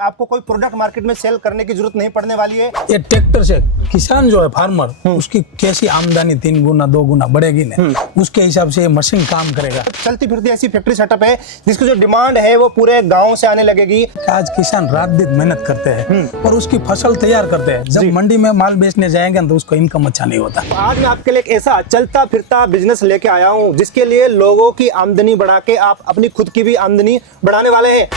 आपको कोई product market में सेल करने की जरूरत नहीं पड़ने वाली है। ये ट्रैक्टर से किसान जो है फार्मर उसकी कैसी आमदनी 3 गुना 2 गुना बढ़ेगी ना, उसके हिसाब से ये मशीन काम करेगा। चलती फिरती ऐसी फैक्ट्री सेटअप है जिसकी जो डिमांड है वो पूरे गांव से आने लगेगी। आज किसान रात दिन मेहनत करते हैं और उसकी फसल तैयार करते हैं। जब मंडी में माल बेचने जाएंगे तो उसको इनकम अच्छा नहीं होता। आज मैं आपके लिए एक ऐसा चलता फिरता बिजनेस लेके आया हूँ जिसके लिए लोगों की आमदनी बढ़ा के आप अपनी खुद की भी आमदनी बढ़ाने वाले हैं।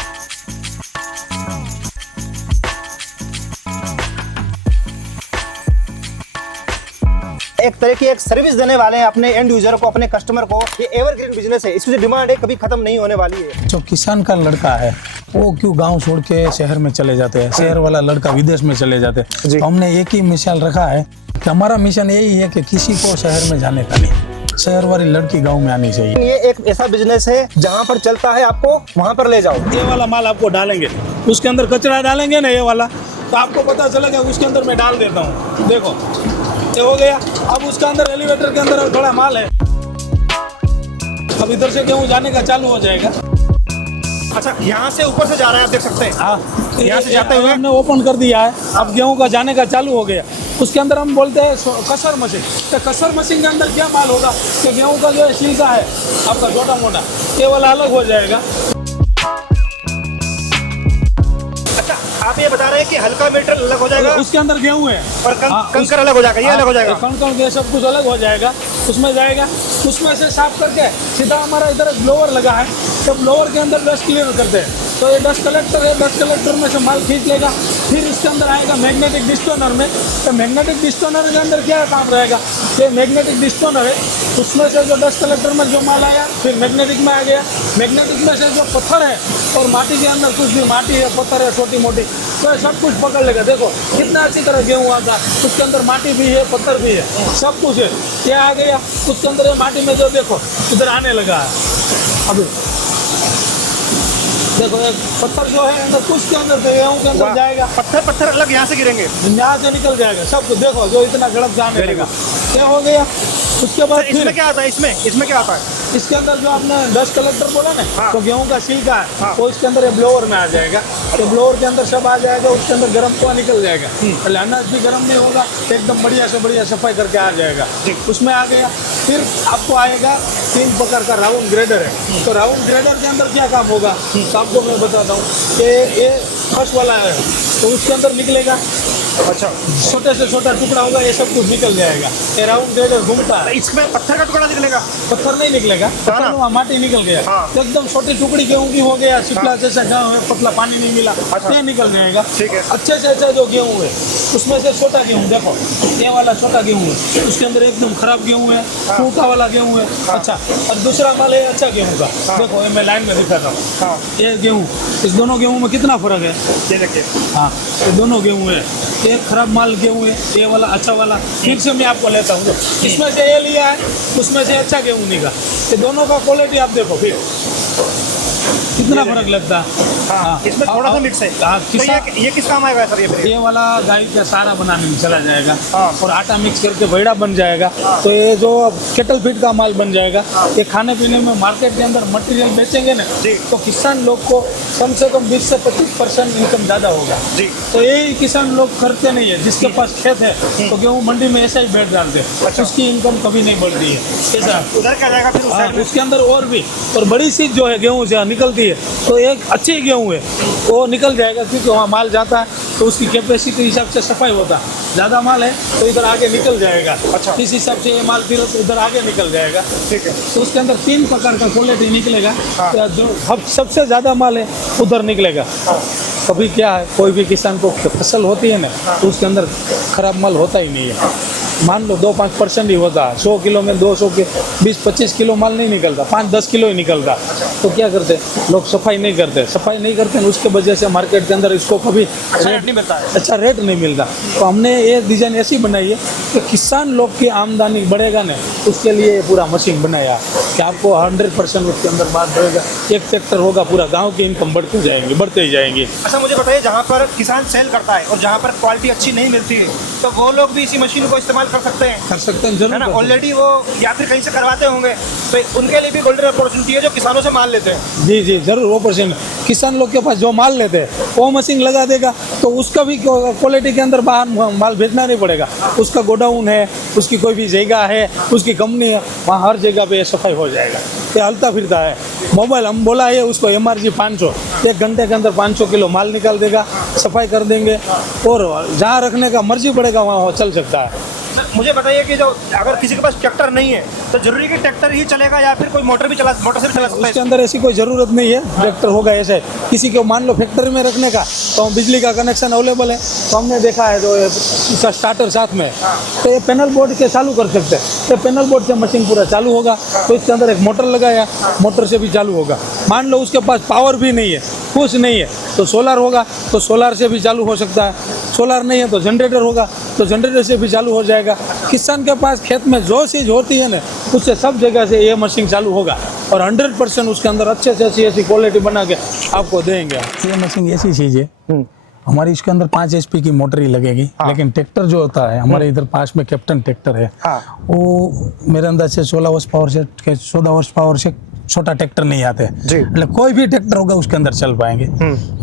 एक तरह की एक सर्विस देने वाले हैं अपने एंड यूजर को, अपने कस्टमर को। ये एवरग्रीन बिजनेस है, इसकी जो डिमांड है कभी खत्म नहीं होने वाली है। जो किसान का लड़का है वो क्यों गांव छोड़ के शहर में चले जाते हैं, शहर वाला लड़का विदेश में चले जाते हैं। तो हमने एक ही मिसाल रखा है कि हमारा मिशन यही है कि किसी को शहर में जाने का नहीं, शहर वाली लड़की गांव में आनी चाहिए। ये एक ऐसा बिजनेस है जहाँ पर चलता है आपको वहाँ पर ले जाओ। ये वाला माल आपको डालेंगे, उसके अंदर कचरा डालेंगे ना ये वाला, तो आपको पता चलेगा उसके अंदर मैं डाल देता हूँ। देखो ये हो गया। अब उसके अंदर एलिवेटर के अंदर थोड़ा माल है, अब इधर से गेहूँ जाने का चालू हो जाएगा। अच्छा, यहाँ से ऊपर से जा रहा है, आप देख सकते हैं। हाँ, यहाँ से जाते हुए हमने ओपन कर दिया है। अब गेहूं का जाने का चालू हो गया। उसके अंदर हम बोलते हैं कसर मशीन। तो कसर मशीन के अंदर क्या माल होगा कि गेहूं का जो है छिलका है आपका छोटा मोटा, केवल अलग हो जाएगा। अच्छा, आप ये बता रहे हैं कि हल्का मेटेरियल अलग हो जाएगा, उसके अंदर गेहूं है और कंकर अलग हो जाएगा, ये अलग हो जाएगा। कंकर ये सब कुछ अलग हो जाएगा, उसमें जाएगा। उसमें से साफ करके सीधा हमारा इधर ब्लोअर लगा है, तो ब्लोअर के अंदर डस्ट क्लियर करते हैं। तो ये डस्ट कलेक्टर है, डस्ट कलेक्टर में से माल खींच लेगा। फिर इसके अंदर आएगा मैग्नेटिक डिस्टोनर में। तो मैग्नेटिक डिस्टोनर के अंदर क्या काम रहेगा, ये मैग्नेटिक डिस्टोनर है, उसमें से जो डस्ट कलेक्टर में जो माल आया फिर मैग्नेटिक में आ गया। मैग्नेटिक में से जो पत्थर है और माटी के अंदर कुछ भी माटी है, पत्थर है छोटी मोटी, तो ये सब कुछ पकड़ लेगा। देखो कितना अच्छी तरह गेहूँ आता, उसके अंदर माटी भी है, पत्थर भी है, सब कुछ है। ये आ गया उसके अंदर, ये माटी में जो देखो इधर आने लगा है। अभी देखो एक पत्थर जो है अंदर कुछ के अंदर गेहूँ के अंदर जाएगा। पत्थर अलग यहाँ से गिरेंगे, यहाँ से निकल जाएगा सब कुछ। देखो जो इतना झड़प जाने लगेगा, क्या हो गया। उसके बाद इसमें क्या आता है, इसमें क्या आता है? इसके अंदर जो आपने डस्ट कलेक्टर बोला ना, हाँ। तो गेहूं का छिलका है, हाँ। तो इसके अंदर ये ब्लोअर में आ जाएगा। तो ब्लोअर के अंदर सब आ जाएगा, उसके अंदर गर्म कुआं निकल जाएगा। पहले अनाज भी गर्म नहीं होगा, एकदम बढ़िया से बढ़िया सफाई करके आ जाएगा। उसमें आ गया। फिर आपको आएगा 3 प्रकार का राउंड ग्रेडर है। तो राउंड ग्रेडर के अंदर क्या काम होगा, तो आपको मैं बताता हूँ कि ये फर्स्ट वाला है, तो उसके अंदर निकलेगा। अच्छा, छोटे से छोटा टुकड़ा होगा, ये सब कुछ निकल जाएगा। ये राउंड ग्रेडर घूमता है। इसमें पत्थर का टुकड़ा निकलेगा, पत्थर नहीं निकलेगा, पत्थर वहाँ माटी निकल गया। हाँ। तो एकदम छोटी टुकड़ी गेहूं की हो गया, शिपला जैसा गेहूं है, पतला पानी नहीं मिला, अच्छा। ये निकल जाएगा। ठीक है। अच्छे से अच्छा जो गेहूं है उसमें से छोटा गेहूं, देखो ये वाला छोटा गेहूं है, उसके अंदर एकदम खराब गेहूं है, सूखा वाला गेहूं है। अच्छा, और दूसरा माल है अच्छा गेहूं का। देखो ये मैं लाइन में दिखा रहा हूँ, ये गेहूँ, इस दोनों गेहूं में कितना फर्क है, ये देखिए। हाँ ये दोनों गेहूं है, एक खराब माल गेहूं है, ये वाला अच्छा वाला। फिर से मैं आपको लेता हूँ, इसमें से ये लिया है, उसमें से अच्छा गेहूं निकला। ये दोनों का क्वालिटी आप देखो फिर कितना फर्क लगता है। हाँ, इसमें थोड़ा सा मिक्स है। हाँ, तो ये किस काम आएगा सर? ये वाला गाय का सारा बनाने में चला जाएगा। हाँ। और आटा मिक्स करके बेड़ा बन जाएगा। तो ये जो केटल फीड का माल बन जाएगा। ये खाने पीने में मार्केट के अंदर मटेरियल बेचेंगे ना, जी। तो किसान लोग को कम से कम 20 से 25% इनकम ज़्यादा होगा। जी। तो यही किसान लोग करते नहीं है, जिसके पास खेत है तो गेहूँ मंडी में ऐसा ही बैठ डालते हैं। अच्छा। उसकी इनकम कभी नहीं बढ़ती है। ऐसा उधर क्या जाएगा फिर उस साइड में? उसके अंदर और भी और बड़ी चीज जो है गेहूं से निकलती है, तो एक अच्छी गेहूं है वो निकल जाएगा, क्योंकि वहाँ माल जाता है तो उसकी कैपेसिटी के हिसाब से सफाई होता है। ज़्यादा माल है तो इधर आगे निकल जाएगा। अच्छा। इस हिसाब से ये माल फिर इधर आगे निकल जाएगा। ठीक है। तो उसके अंदर 3 प्रकार का क्वालिटी निकलेगा। हाँ। जो सबसे ज़्यादा माल है उधर निकलेगा। कभी क्या है, कोई भी किसान को फसल होती है ना, तो उसके अंदर खराब माल होता ही नहीं है। मान लो 2-5% ही होता है। 100 किलो में 200 के 20-25 किलो माल नहीं निकलता, 5-10 किलो ही निकलता। तो क्या करते लोग, सफाई नहीं करते, उसके वजह से मार्केट के अंदर इसको कभी अच्छा रेट नहीं मिलता है। अच्छा रेट नहीं मिलता। तो हमने ये डिज़ाइन ऐसी बनाई है कि किसान लोग की आमदनी बढ़ेगा ना, उसके लिए पूरा मशीन बनाया। कि आपको 100% उसके अंदर बात रहेगा। एक ट्रैक्टर होगा, पूरा गांव की इनकम बढ़ते जाएंगे, बढ़ते ही जाएंगे। अच्छा मुझे बताइए, जहाँ पर किसान सेल करता है और जहाँ पर क्वालिटी अच्छी नहीं मिलती है, तो वो लोग भी इसी मशीन को इस्तेमाल कर सकते हैं? कर सकते हैं, है जरूर ना, कर सकते ऑलरेडी वो या फिर कहीं से करवाते होंगे, तो उनके लिए भी गोल्डन अपॉर्चुनिटी है जो किसानों से माल लेते हैं। हैं। जी जी जरूर, वो परसेंट किसान लोग के पास जो माल लेते हैं वो मशीन लगा देगा, तो उसका भी क्वालिटी के अंदर बाहर माल भेजना नहीं पड़ेगा। उसका गोडाउन है, उसकी कोई भी जगह है, उसकी कंपनी है, वहाँ हर जगह पे ये सफाई हो जाएगा। ये हलता फिरता है। मोबाइल हम बोला है उसको MRG 500, 1 घंटे के अंदर 500 किलो माल निकाल देगा, सफाई कर देंगे, और जहाँ रखने का मर्जी पड़ेगा वहाँ चल सकता है। मुझे बताइए कि जो अगर किसी के पास ट्रैक्टर नहीं है तो जरूरी कि ट्रैक्टर ही चलेगा या फिर कोई मोटर से भी चला सकता उसके है? अंदर ऐसी कोई ज़रूरत नहीं है, ट्रैक्टर होगा ऐसे। किसी को मान लो फैक्ट्री में रखने का, तो बिजली का कनेक्शन अवेलेबल है, तो हमने देखा है तो इसका स्टार्टर साथ में है, तो ये पैनल बोर्ड के चालू कर सकते हैं। तो पैनल बोर्ड से मशीन पूरा चालू होगा, तो इसके अंदर एक मोटर लगाया, मोटर से भी चालू होगा। मान लो उसके पास पावर भी नहीं है, कुछ नहीं है, तो सोलर होगा, तो सोलर से भी चालू हो सकता है। सोलर नहीं है तो जनरेटर होगा, तो जनरेटर से भी चालू हो जाएगा। किसान के पास खेत में जो चीज़ होती है ना, उससे सब जगह से ये मशीन चालू होगा, और 100% उसके अंदर अच्छे से अच्छी ऐसी क्वालिटी बना के आपको देंगे। ये मशीन ऐसी चीज़ है, हमारी इसके अंदर 5 HP की मोटर ही लगेगी। हाँ। लेकिन ट्रैक्टर जो होता है हमारे इधर पास में कैप्टन ट्रैक्टर है, हाँ। वो मेरे अंदाज से 16 हॉर्स पावर से 14 हॉर्स पावर से छोटा ट्रैक्टर नहीं आते। जी। मतलब कोई भी ट्रैक्टर होगा उसके अंदर चल पाएंगे।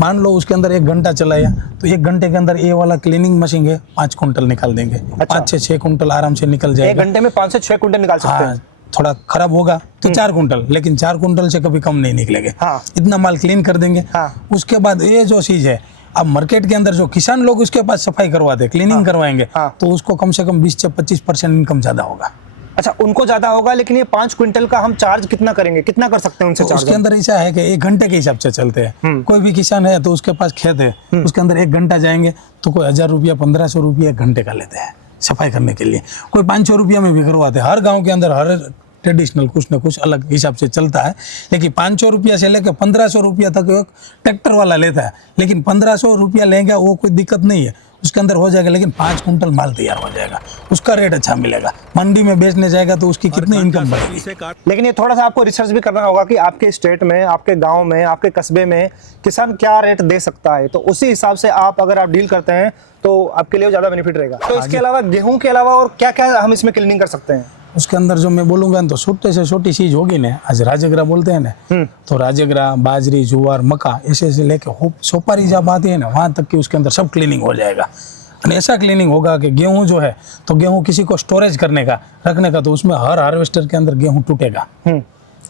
मान लो उसके अंदर 1 घंटा चलाया, तो 1 घंटे के अंदर ये वाला क्लीनिंग मशीन है 5 कुंटल निकाल देंगे। अच्छा। 5 से 6 कुंटल आराम से निकल 1 जाएगा। घंटे में 5 से 6 कुंटल निकाल सकते हाँ, हैं? थोड़ा खराब होगा तो 4 कुंटल, लेकिन 4 कुंटल से कभी कम नहीं निकलेंगे। हाँ। इतना माल क्लीन कर देंगे। हाँ। उसके बाद ये जो चीज है, अब मार्केट के अंदर जो किसान लोग उसके पास सफाई करवाते, क्लीनिंग करवाएंगे, हाँ। तो उसको कम से कम 20 से 25% इनकम ज्यादा होगा। अच्छा, उनको ज्यादा होगा, लेकिन ये 5 क्विंटल का हम चार्ज कितना करेंगे, कितना कर सकते हैं उनसे तो चार्ज? उसके अंदर ऐसा है कि 1 घंटे के हिसाब से चलते हैं। कोई भी किसान है तो उसके पास खेत है, उसके अंदर 1 घंटा जाएंगे तो कोई 1000 रुपया 1500 रुपया 1 घंटे का लेते हैं सफाई करने के लिए। कोई 500 रुपया में भी करवाते हैं। हर गाँव के अंदर हर ट्रेडिशनल कुछ ना कुछ अलग हिसाब से चलता है, लेकिन 500 रुपया से लेकर 1500 रुपया तक एक ट्रैक्टर वाला लेता है। लेकिन 1500 रुपया लेंगे वो कोई दिक्कत नहीं है, उसके अंदर हो जाएगा, लेकिन 5 कुंटल माल तैयार हो जाएगा, उसका रेट अच्छा मिलेगा। मंडी में बेचने जाएगा तो उसकी कितनी इनकम बढ़ेगी। लेकिन ये थोड़ा सा आपको रिसर्च भी करना होगा कि आपके स्टेट में, आपके गांव में, आपके कस्बे में किसान क्या रेट दे सकता है, तो उसी हिसाब से आप अगर आप डील करते हैं तो आपके लिए ज़्यादा बेनिफिट रहेगा। तो इसके अलावा गेहूं के अलावा और क्या क्या हम इसमें क्लीनिंग कर सकते हैं? उसके अंदर जो मैं बोलूंगा तो छोटे से छोटी चीज होगी ना, आज राजगरा बोलते हैं ना, तो राजगरा, बाजरी, जुआर, मक्का, ऐसे से लेके सोपारी जब आती है ना, वहाँ तक कि उसके अंदर सब क्लीनिंग हो जाएगा। और ऐसा क्लीनिंग होगा कि गेहूं जो है, तो गेहूं किसी को स्टोरेज करने का, रखने का, तो उसमें हर हार्वेस्टर के अंदर गेहूं टूटेगा,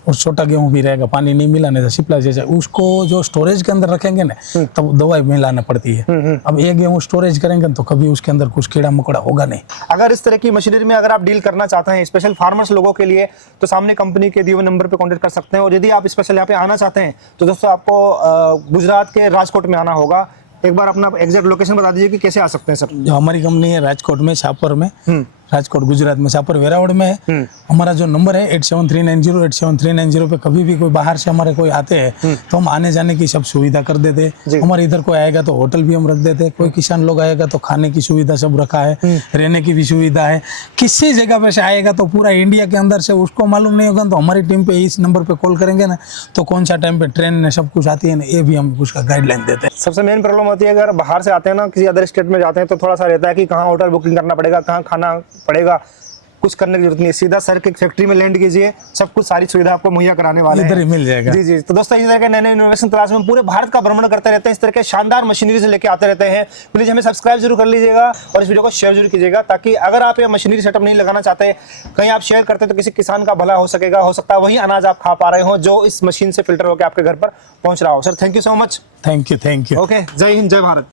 और छोटा गेहूं भी रहेगा, पानी नहीं मिलाने से सिपला जैसा, उसको जो स्टोरेज के अंदर रखेंगे ना, तब दवाई मिलाना पड़ती है। अब ये गेहूं स्टोरेज करेंगे तो कभी उसके अंदर कुछ कीड़ा मकोड़ा होगा नहीं। अगर इस तरह की मशीनरी में अगर आप डील करना चाहते हैं स्पेशल फार्मर्स लोगों के लिए, तो सामने कंपनी के दिए हुए नंबर पे कांटेक्ट कर सकते हैं। और यदि आप स्पेशल यहाँ पे आना चाहते हैं तो दोस्तों आपको गुजरात के राजकोट में आना होगा। एक बार अपना एग्जैक्ट लोकेशन बता दीजिए कि कैसे आ सकते हैं सर। जो हमारी कंपनी है राजकोट में, शाहपुर में, राजकोट गुजरात में, शाहपुर वेरावड़ में है। हमारा जो नंबर है 8739087390 पे कभी भी कोई बाहर से हमारे कोई आते हैं तो हम आने जाने की सब सुविधा कर देते हैं। हमारे इधर कोई आएगा तो होटल भी हम रख देते हैं। कोई किसान लोग आएगा तो खाने की सुविधा सब रखा है, रहने की भी सुविधा है। किसी जगह पे से आएगा तो पूरा इंडिया के अंदर से उसको मालूम नहीं होगा तो हमारी टीम पे इस नंबर पे कॉल करेंगे ना, तो कौन सा टाइम पे ट्रेन ने सब कुछ आती है ना, ये भी हम उसका गाइडलाइन देते हैं। सबसे मेन प्रॉब्लम होती है अगर बाहर से आते हैं ना, किसी अदर स्टेट में जाते हैं तो थोड़ा सा रहता है कि कहाँ होटल बुकिंग करना पड़ेगा, कहाँ खाना पड़ेगा। कुछ करने की जरूरत नहीं है, सीधा सर के फैक्ट्री में लैंड कीजिए, सब कुछ सारी सुविधा आपको मुहैया कराने वाले इधर ही हैं। मिल जाएगा। जी जी। तो दोस्तों इस तरह के नए नए इनोवेशन तलाश में पूरे भारत का भ्रमण करते रहते हैं, इस तरह के शानदार मशीनरी से लेके आते रहते हैं। प्लीज हमें सब्सक्राइब जरूर कर लीजिएगा और इस वीडियो को शेयर जरूर कीजिएगा, ताकि अगर आप ये मशीनरी सेटअप नहीं लगाना चाहते, कहीं आप शेयर करते तो किसी किसान का भला हो सकेगा, हो सकता है वही अनाज आप खा पा रहे हो जो इस मशीन से फिल्टर होकर आपके घर पर पहुंच रहा हो। Sir thank you so much. Thank you. Okay, जय हिंद, जय भारत।